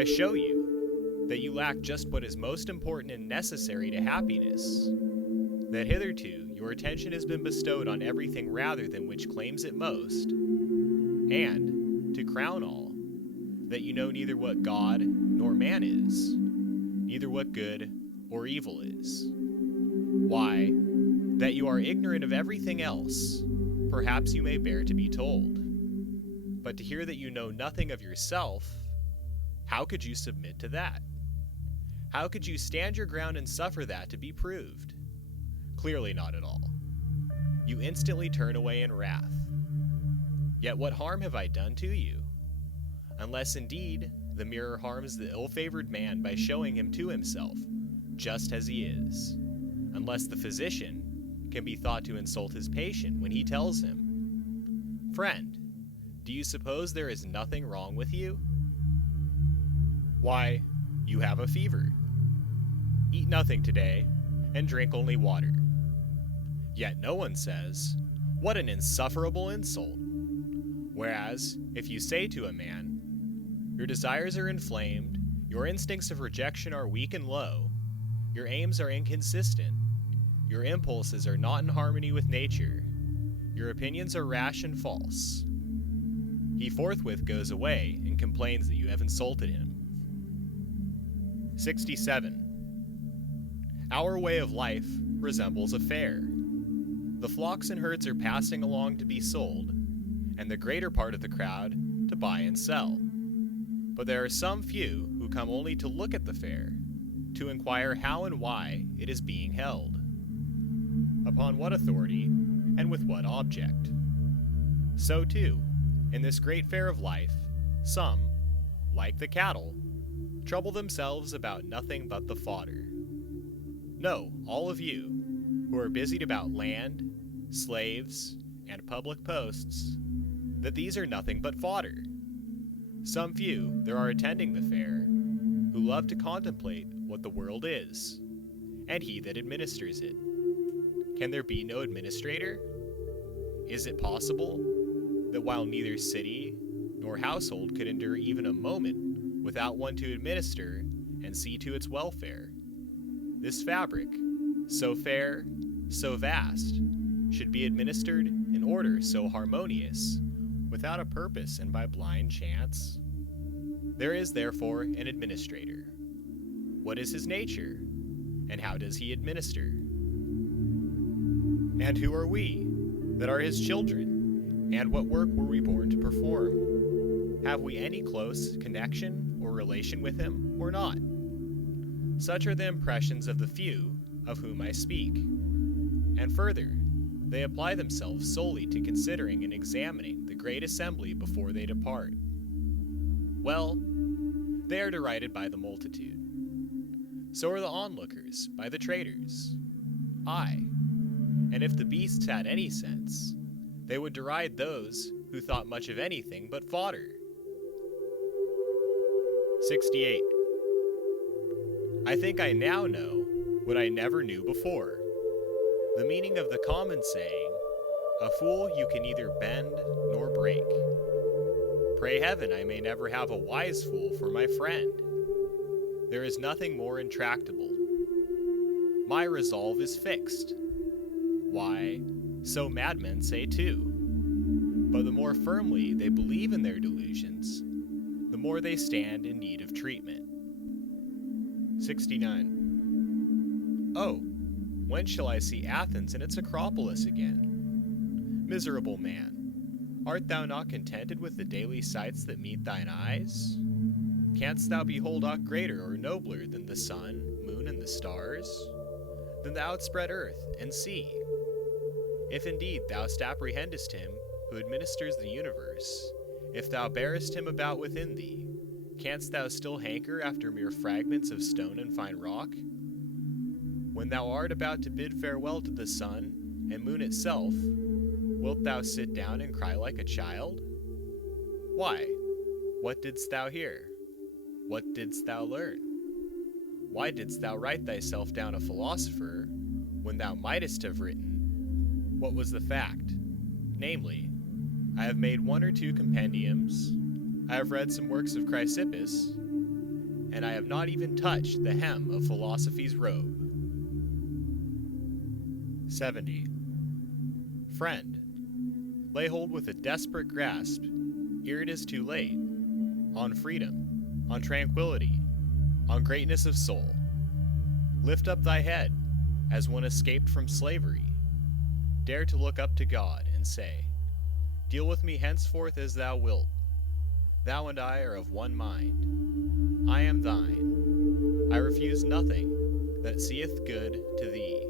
I show you that you lack just what is most important and necessary to happiness, that hitherto your attention has been bestowed on everything rather than which claims it most, and, to crown all, that you know neither what God nor man is, neither what good or evil is. Why, that you are ignorant of everything else, perhaps you may bear to be told. But to hear that you know nothing of yourself, how could you submit to that? How could you stand your ground and suffer that to be proved? Clearly not at all. You instantly turn away in wrath. Yet what harm have I done to you? Unless indeed the mirror harms the ill-favored man by showing him to himself, just as he is. Unless the physician can be thought to insult his patient when he tells him, "Friend, do you suppose there is nothing wrong with you? Why, you have a fever. Eat nothing today, and drink only water." Yet no one says, "What an insufferable insult!" Whereas, if you say to a man, "Your desires are inflamed, your instincts of rejection are weak and low, your aims are inconsistent, your impulses are not in harmony with nature, your opinions are rash and false," he forthwith goes away and complains that you have insulted him. 67. Our way of life resembles a fair. The flocks and herds are passing along to be sold, and the greater part of the crowd to buy and sell. But there are some few who come only to look at the fair, to inquire how and why it is being held, upon what authority, and with what object. So too, in this great fair of life, some, like the cattle, trouble themselves about nothing but the fodder. Know, all of you, who are busied about land, slaves, and public posts, that these are nothing but fodder. Some few there are attending the fair, who love to contemplate what the world is, and he that administers it. Can there be no administrator? Is it possible that while neither city nor household could endure even a moment without one to administer and see to its welfare, this fabric, so fair, so vast, should be administered in order so harmonious, without a purpose and by blind chance? There is therefore an administrator. What is his nature, and how does he administer? And who are we, that are his children, and what work were we born to perform? Have we any close connection or relation with him, or not? Such are the impressions of the few of whom I speak. And further, they apply themselves solely to considering and examining the great assembly before they depart. Well, they are derided by the multitude. So are the onlookers by the traders. Aye, and if the beasts had any sense, they would deride those who thought much of anything but fodder. 68. I think I now know what I never knew before. The meaning of the common saying, "A fool you can neither bend nor break." Pray heaven I may never have a wise fool for my friend. There is nothing more intractable. My resolve is fixed. Why, so madmen say too. But the more firmly they believe in their delusions, the more they stand in need of treatment. 69. Oh, when shall I see Athens in its Acropolis again? Miserable man, art thou not contented with the daily sights that meet thine eyes? Canst thou behold aught greater or nobler than the sun, moon, and the stars? Than the outspread earth and sea? If indeed thou apprehendest him who administers the universe, if thou bearest him about within thee, canst thou still hanker after mere fragments of stone and fine rock? When thou art about to bid farewell to the sun and moon itself, wilt thou sit down and cry like a child? Why, what didst thou hear? What didst thou learn? Why didst thou write thyself down a philosopher, when thou mightest have written, what was the fact? Namely, I have made 1 or 2 compendiums, I have read some works of Chrysippus, and I have not even touched the hem of philosophy's robe. 70. Friend, lay hold with a desperate grasp, ere it is too late, on freedom, on tranquility, on greatness of soul. Lift up thy head, as one escaped from slavery. Dare to look up to God and say, deal with me henceforth as thou wilt. Thou and I are of one mind. I am thine. I refuse nothing that seeth good to thee.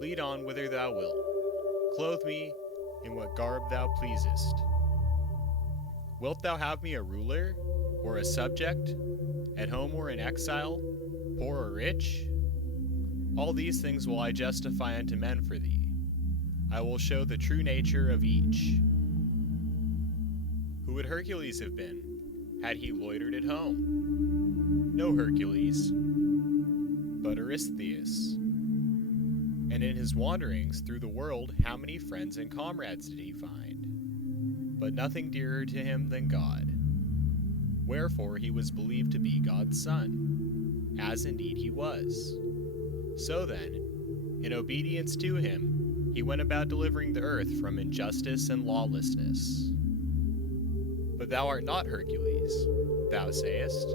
Lead on whither thou wilt. Clothe me in what garb thou pleasest. Wilt thou have me a ruler, or a subject, at home or in exile, poor or rich? All these things will I justify unto men for thee. I will show the true nature of each. Who would Hercules have been, had he loitered at home? No Hercules, but Eurystheus. And in his wanderings through the world, how many friends and comrades did he find? But nothing dearer to him than God. Wherefore he was believed to be God's son, as indeed he was. So then, in obedience to him, he went about delivering the earth from injustice and lawlessness. But thou art not Hercules, thou sayest,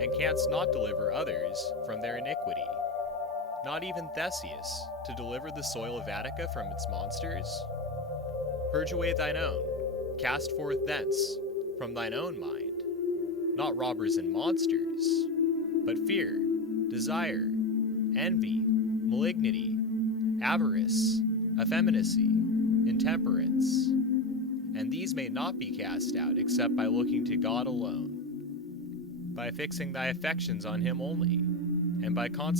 and canst not deliver others from their iniquity. Not even Theseus, to deliver the soil of Attica from its monsters? Purge away thine own, cast forth thence, from thine own mind, not robbers and monsters, but fear, desire, envy, malignity, avarice, effeminacy, intemperance. And these may not be cast out except by looking to God alone, by fixing thy affections on him only, and by